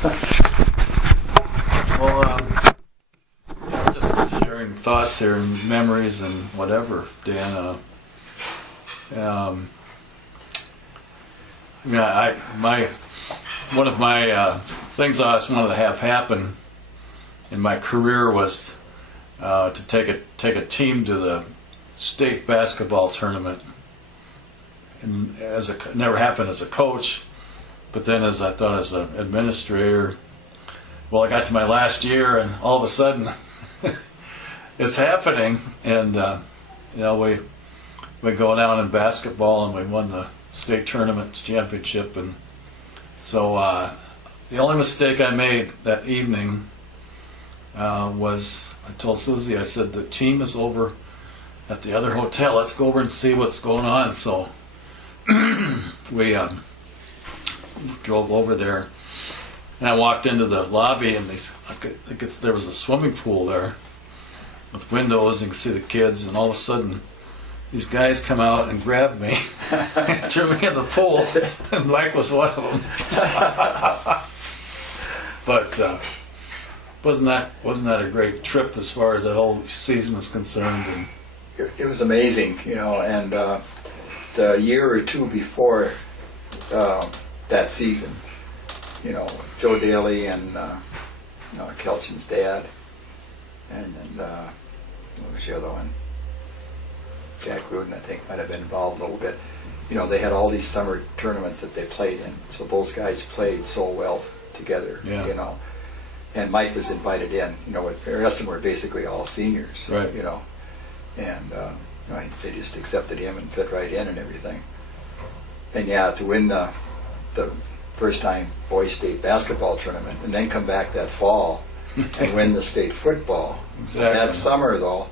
Well, just sharing thoughts here and memories and whatever, Dan. One of my things I always wanted to have happen in my career was to take a team to the state basketball tournament. And never happened as a coach, but then as I thought as an administrator. Well, I got to my last year, and all of a sudden, it's happening. And we go down in basketball, and we won the state tournament championship. And so the only mistake I made that evening was I told Susie, I said, the team is over at the other hotel. Let's go over and see what's going on. So we drove over there. And I walked into the lobby, and there was a swimming pool there with windows, and you can see the kids, and all of a sudden, these guys come out and grab me and threw me in the pool, and Mike was one of them. But wasn't that a great trip as far as that whole season was concerned? And it was amazing, and the year or two before that season, Joe Daly and Kelchin's dad, and what was the other one? Jack Rudin, I think, might have been involved a little bit. They had all these summer tournaments that they played in, so those guys played so well together. Yeah. And Mike was invited in. The rest of them were basically all seniors. Right. And they just accepted him and fit right in and everything. And yeah, to win the first time boys state basketball tournament and then come back that fall and win the state football. Exactly. That summer though,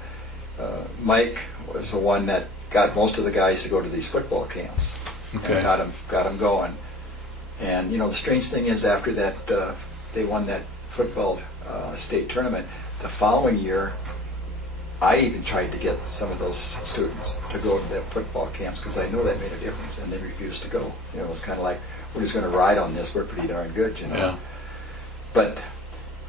Mike was the one that got most of the guys to go to these football camps. Okay. And got them going. And the strange thing is, after that they won that football state tournament, the following year I even tried to get some of those students to go to their football camps because I knew that made a difference, and they refused to go. It was kind of like, we're just going to ride on this. We're pretty darn good, Yeah. But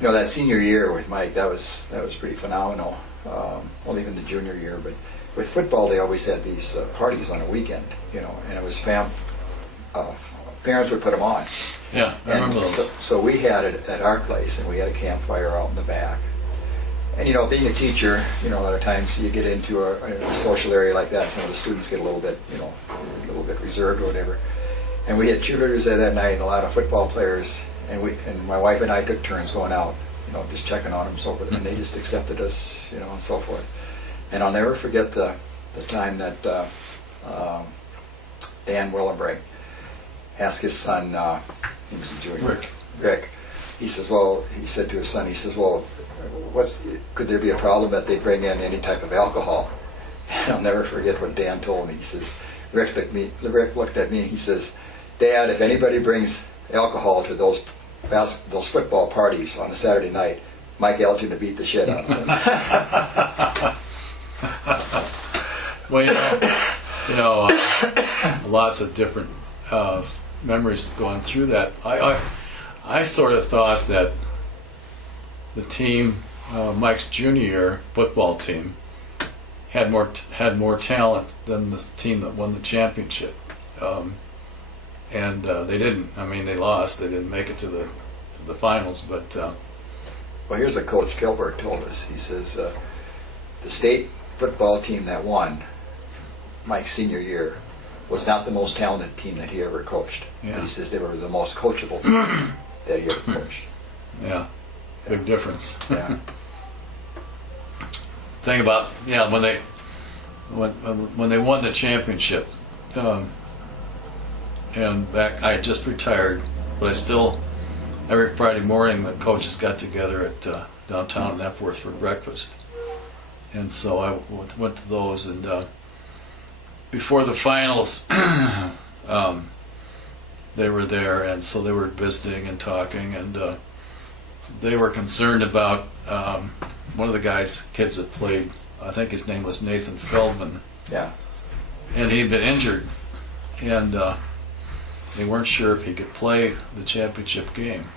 that senior year with Mike, that was pretty phenomenal. Well, even the junior year, but with football, they always had these parties on a weekend, and it was parents would put them on. Yeah, I remember those. So we had it at our place, and we had a campfire out in the back. And being a teacher, a lot of times you get into a social area like that, some of the students get a little bit reserved or whatever. And we had cheerleaders there that night and a lot of football players, and my wife and I took turns going out, just checking on them and so forth, and they just accepted us, and so forth. And I'll never forget the time that Dan Willenbrink asked his son, he was a junior, Rick. He said to his son, well, could there be a problem that they bring in any type of alcohol? And I'll never forget what Dan told me. He says, Rick looked at me and he says, Dad, if anybody brings alcohol to those football parties on a Saturday night, Mike Elgin to beat the shit out of them. Well, lots of different memories going through that. I sort of thought that the team, Mike's junior year football team, had more talent than the team that won the championship, and they didn't. I mean, they lost. They didn't make it to the finals. But well, here's what Coach Gilbert told us. He says the state football team that won Mike's senior year was not the most talented team that he ever coached. Yeah. But he says they were the most coachable team that he ever coached. Yeah. Big difference. Yeah. Thing about when they won the championship, and back I had just retired, but I still every Friday morning the coaches got together at downtown in Epworth for breakfast, and so I went to those, and before the finals they were there, and so they were visiting and talking, and they were concerned about one of the kids that played, I think his name was Nathan Feldman. Yeah. And he had been injured, and they weren't sure if he could play the championship game.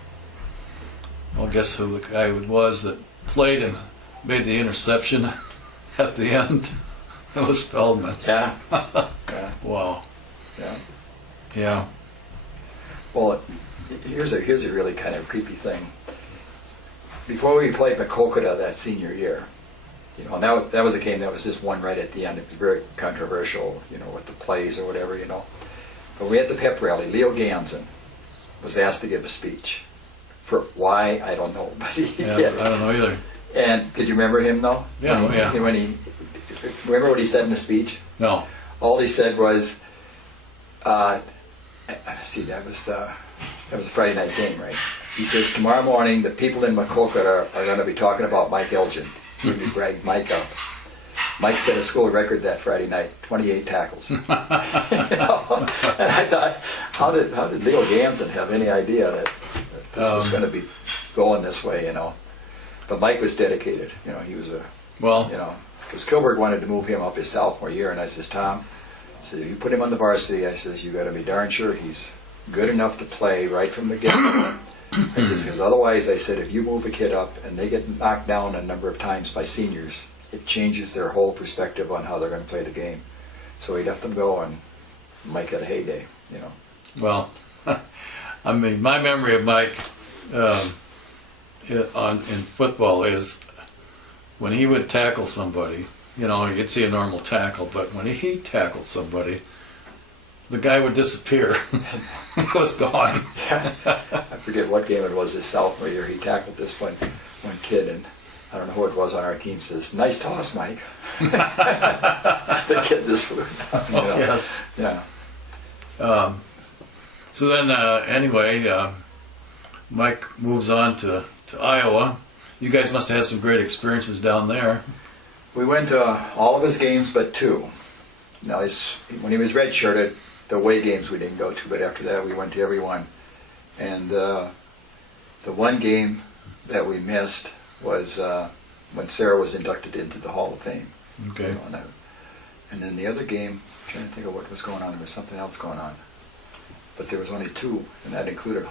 Well, guess who the guy was that played and made the interception at the end? It was Feldman. Yeah. Yeah. Wow. Yeah. Yeah. Well, here's a really kind of creepy thing. Before we played Maquoketa that senior year, you know, and that was a game that was just won right at the end. It was very controversial, you know, with the plays or whatever, you know. But we had the pep rally. Leo Gansen was asked to give a speech. For why, I don't know, but he Yeah, did. I don't know either. And did you remember him though? Yeah, When he remember what he said in the speech? No. All he said was, see, that was a Friday night game, right? He says, tomorrow morning, the people in Maquoketa are going to be talking about Mike Elgin. He bragged Mike up. Mike set a school record that Friday night, 28 tackles. You know? And I thought, how did Leo Gansen have any idea that this was going to be going this way, you know? But Mike was dedicated. You know, he was you know, because Kilberg wanted to move him up his sophomore year, and I says, Tom, so you put him on the varsity. I says, you got to be darn sure he's good enough to play right from the get-go. I says, because otherwise, I said, if you move a kid up and they get knocked down a number of times by seniors, it changes their whole perspective on how they're going to play the game. So he let them go, and Mike had a heyday, you know. Well, I mean, my memory of Mike in football is when he would tackle somebody, you know, you could see a normal tackle, but when he tackled somebody, the guy would disappear. He was gone. Yeah. I forget what game it was his sophomore year. He tackled this one kid, and I don't know who it was on our team, says, nice toss, Mike. The kid this flew. You know. Yes. Yeah. So then, anyway, Mike moves on to Iowa. You guys must have had some great experiences down there. We went to all of his games but two. Now, when he was redshirted, the away games we didn't go to, but after that we went to every one. And the one game that we missed was when Sarah was inducted into the Hall of Fame. Okay. You know, and then the other game, I'm trying to think of what was going on. There was something else going on. But there was only two, and that included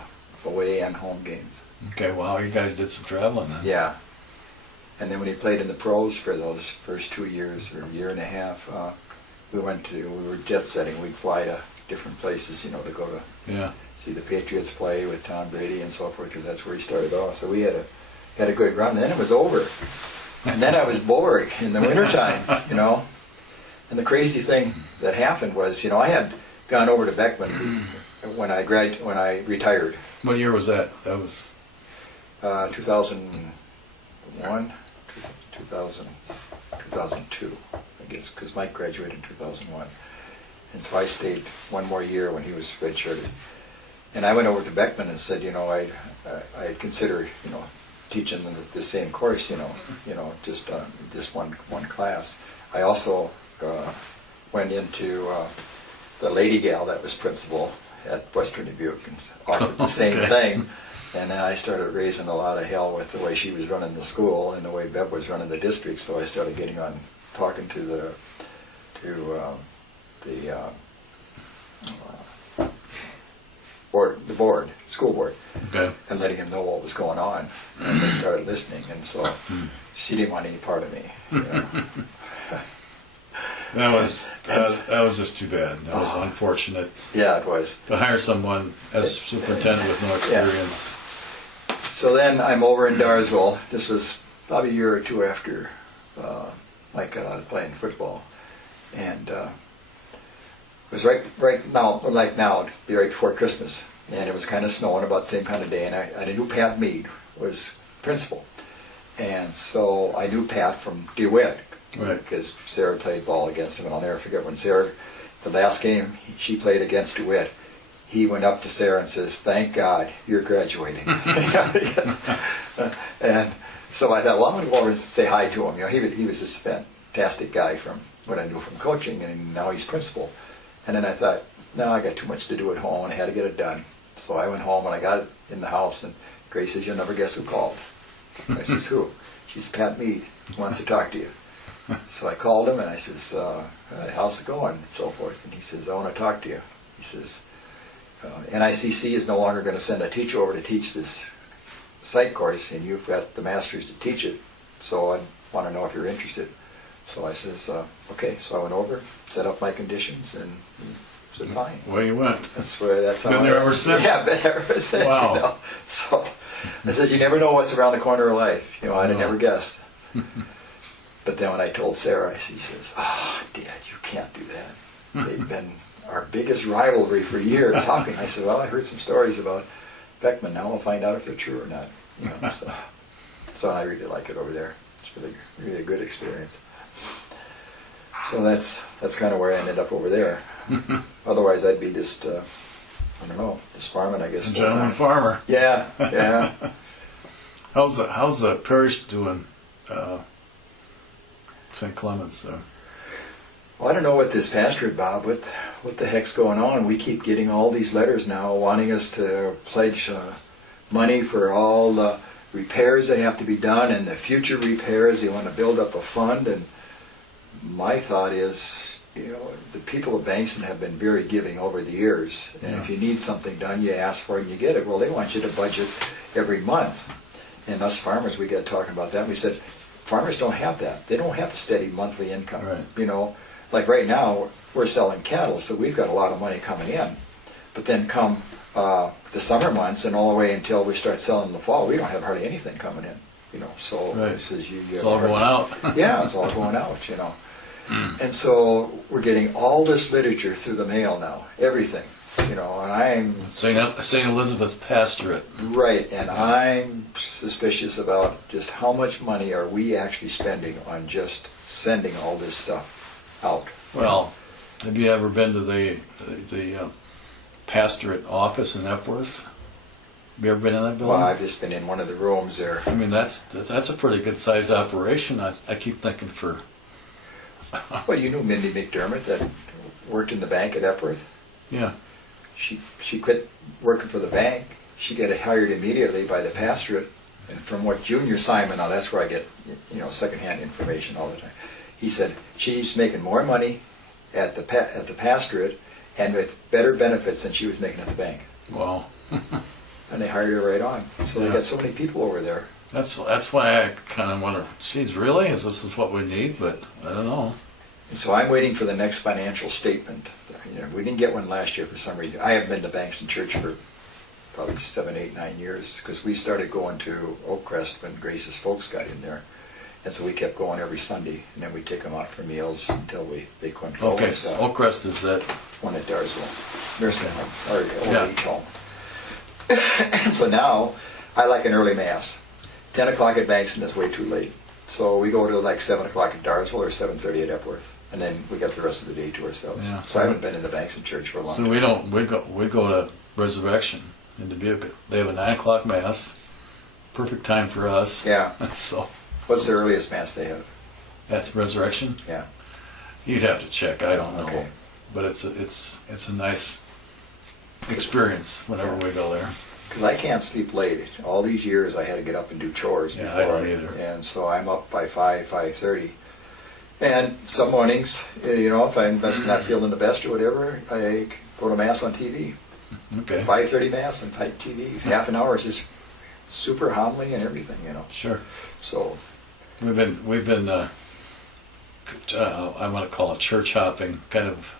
away and home games. Okay, wow, you guys did some traveling then. Yeah. And then when he played in the pros for those first 2 years or a year and a half, we were jet setting. We'd fly to different places, you know, to go to see the Patriots play with Tom Brady and so forth, because that's where he started off. So we had a good run. And then it was over. And then I was bored in the wintertime, you know. And the crazy thing that happened was, you know, I had gone over to Beckman when I retired. What year was that? That was 2001, 2002, I guess, because Mike graduated in 2001. And so I stayed one more year when he was redshirted. And I went over to Beckman and said, you know, I'd consider, you know, teaching them the same course, you know, just one class. I also went into the lady gal that was principal at Western Dubuque and offered the same thing. And then I started raising a lot of hell with the way she was running the school and the way Bev was running the district. So I started getting on, talking to the school board, okay, and letting him know what was going on. And they started listening, and so she didn't want any part of me. You know. That was just too bad. That was unfortunate. Yeah, it was. To hire someone as superintendent with no experience. Yeah. So then I'm over in Darsville. This was probably a year or two after Mike got out of playing football. And it was right now, like now, it'd be right before Christmas. And it was kind of snowing about the same kind of day. And I knew Pat Mead was principal. And so I knew Pat from DeWitt. Right. Because Sarah played ball against him, and I'll never forget when Sarah, the last game she played against DeWitt, he went up to Sarah and says, "Thank God you're graduating." And so I thought, well, I'm going to go over and say hi to him. You know, he was just a fantastic guy from what I knew from coaching, and now he's principal. And then I thought, no, I got too much to do at home, and I had to get it done. So I went home and I got it in the house, and Grace says, "You'll never guess who called." I says, "Who?" She says, "Pat Mead wants to talk to you." So I called him and I says, "How's it going?" and so forth. And he says, "I want to talk to you." He says, "NICC is no longer going to send a teacher over to teach this psych course, and you've got the masters to teach it. So I want to know if you're interested." So I says, "Okay." So I went over, set up my conditions, and he said, "Fine." Well, you went. That's how Been there ever since? Yeah, been there ever since. Wow. You know? So I says, "You never know what's around the corner of life." You know, I'd have No. never guessed. But then when I told Sarah, she says, "Oh, Dad, you can't do that. They've been our biggest rivalry for years." Talking, I said, "Well, I heard some stories about Beckman. Now I'll find out if they're true or not." You know, so I really like it over there. It's really a good experience. So that's kind of where I ended up over there. Otherwise, I'd be just I don't know, just farming, I guess. A full gentleman time. farmer. Yeah, yeah. How's the parish doing? St. Clements. Well, I don't know what this pastorate, Bob. What the heck's going on? We keep getting all these letters now wanting us to pledge money for all the repairs that have to be done and the future repairs. They want to build up a fund. And my thought is, you know, the people of Bankston have been very giving over the years. And if you need something done, you ask for it and you get it. Well, they want you to budget every month. And us farmers, we got talking about that. We said, farmers don't have that. They don't have a steady monthly income. Right. You know, like right now, we're selling cattle, so we've got a lot of money coming in. But then come the summer months and all the way until we start selling in the fall, we don't have hardly anything coming in. You know, so Right. it says you It's all going out. Yeah, it's all going out. You know, and so we're getting all this literature through the mail now, everything. You know, and I'm St. Elizabeth's pastorate. right, and I'm suspicious about just how much money are we actually spending on just sending all this stuff out. Well, have you ever been to the pastorate office in Epworth? Have you ever been in that building? Well, I've just been in one of the rooms there. I mean, that's a pretty good sized operation. I keep thinking for. Well, you knew Mindy McDermott that worked in the bank at Epworth. Yeah. She quit working for the bank. She got hired immediately by the pastorate. And from what Junior Simon, now that's where I get, you know, secondhand information all the time. He said she's making more money at the pastorate and with better benefits than she was making at the bank. Wow. And they hired her right on. So they Yeah. got so many people over there. That's why I kind of wonder. Geez, really? Is this what we need? But I don't know. And so I'm waiting for the next financial statement. You know, we didn't get one last year for some reason. I haven't been to Bankston Church for probably 7, 8, 9 years because we started going to Oakcrest when Grace's folks got in there. And so we kept going every Sunday, and then we'd take them out for meals until they couldn't go. Okay, So Oakcrest is that. one at Darsville, nursing home, or old Yeah. age home. So now, I like an early mass. 10 o'clock at Bankston is way too late. So we go to like 7 o'clock at Darsville or 7:30 at Epworth. And then we got the rest of the day to ourselves. Yeah, so I haven't been in the Bankston Church for a long So time. we go to Resurrection in Dubuque. They have a 9 o'clock mass. Perfect time for us. Yeah. So What's the earliest mass they have? that's Resurrection. Yeah. You'd have to check. I don't know. Okay. But it's a nice experience whenever we go there. Because I can't sleep late. All these years I had to get up and do chores Yeah, before. I don't either. And so I'm up by 5:30. And some mornings, you know, if I'm just not feeling the best or whatever, I go to mass on TV. Okay. 5:30 mass on type TV. Half an hour is just super homily and everything, you know. Sure. So We've been I want to call it church hopping. Kind of,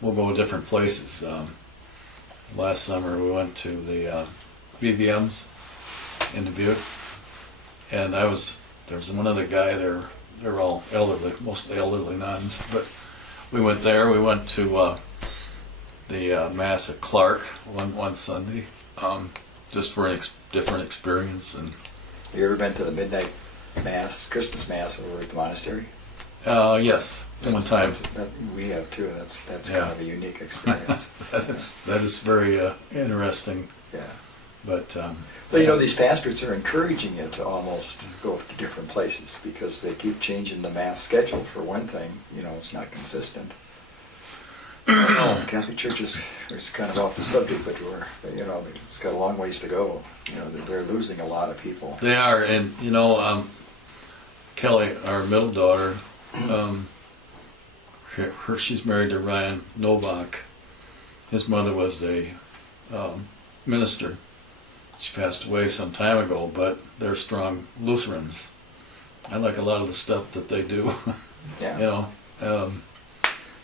we'll go to different places. Last summer we went to the BBMs in Dubuque, and there was one other guy there. They're all elderly, mostly elderly nuns. But we went there. We went to the mass at Clark one Sunday, just for a different experience. And you ever been to the midnight mass, Christmas mass over at the monastery? yes, one time. We have too. That's Yeah. kind of a unique experience. that is very interesting. Yeah. But Well, you know, these pastorates are encouraging you to almost go to different places because they keep changing the mass schedule. For one thing, you know, it's not consistent. Catholic Church is kind of off the subject, but you know, it's got a long ways to go. You know, they're losing a lot of people. they are, and you know, Kelly, our middle daughter, she's married to Ryan Novak. His mother was a minister, She passed away some time ago, but they're strong Lutherans. I like a lot of the stuff that they do. Yeah. You know.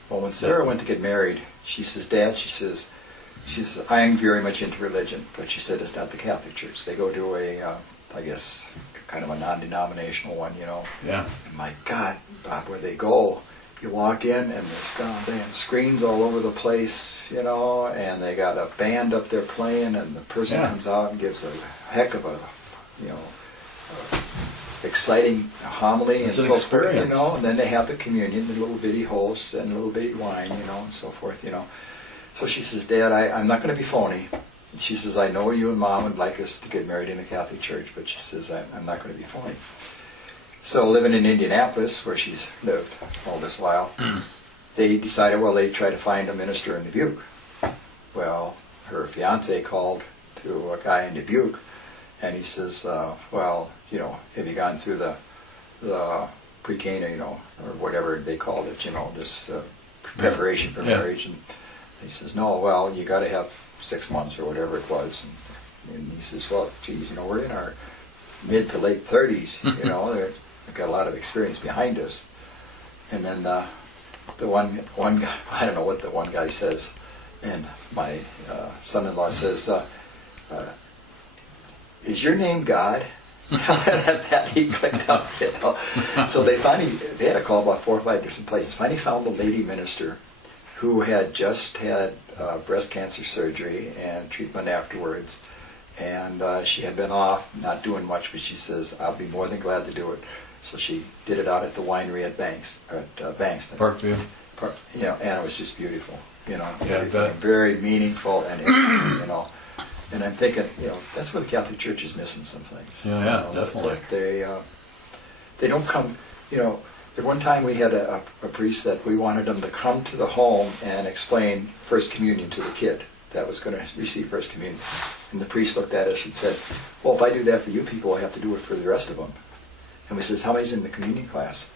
Well, when Sarah went to get married, she says, Dad, she says, I am very much into religion, but she said it's not the Catholic Church. They go to a, I guess, kind of a non-denominational one, you know. Yeah. And my God, Bob, where they go, you walk in and there's goddamn screens all over the place, you know, and they got a band up there playing, and the person comes out and gives a heck of a, you know, exciting homily It's and an so forth, you experience. know. And then they have the communion, the little bitty host and little bitty wine, you know, and so forth, you know. So she says, Dad, I'm not going to be phony. She says, I know you and Mom would like us to get married in the Catholic Church, but she says, I'm not going to be phony. So living in Indianapolis, where she's lived all this while, they decided, well, they'd try to find a minister in Dubuque. Well, her fiance called to a guy in Dubuque, and he says, well, you know, have you gone through the pre-Cana, you know, or whatever they called it, you know, this preparation for marriage? And he says, no, well, you got to have 6 months or whatever it was. And he says, well, geez, you know, we're in our mid to late 30s, you know, we've got a lot of experience behind us. And then the one guy, I don't know what the one guy says, and my son-in-law says, is your name God? That he clicked up, you know. So they had a call about 4 or 5 different places. Finally found a lady minister who had just had breast cancer surgery and treatment afterwards. And she had been off, not doing much, but she says, I'll be more than glad to do it. So she did it out at the winery at Bankston. Parkview. You know, and it was just beautiful, you know. Yeah, I bet. Very meaningful, and you know. And I'm thinking, you know, that's where the Catholic Church is missing some things. Yeah, you know, definitely. They don't come, you know. At one time we had a priest that we wanted him to come to the home and explain First Communion to the kid that was going to receive First Communion. And the priest looked at us and said, well, if I do that for you people, I have to do it for the rest of them. And we says, how many's in the communion class?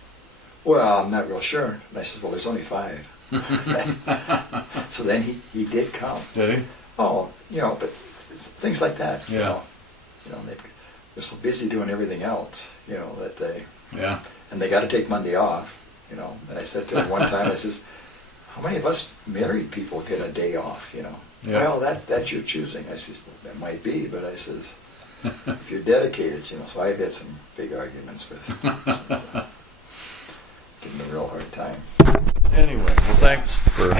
Well, I'm not real sure. And I says, well, there's only 5. So then he did come. Did he? Oh, you know, but things like that. Yeah. You know, they're so busy doing everything else, you know, that they... Yeah. And they got to take Monday off, you know. And I said to him one time, I says, how many of us married people get a day off, you know? Yeah. Well, that's your choosing. I says, well, that might be, but I says, if you're dedicated, you know. So I've had some big arguments with giving them a real hard time. Anyway, well, thanks for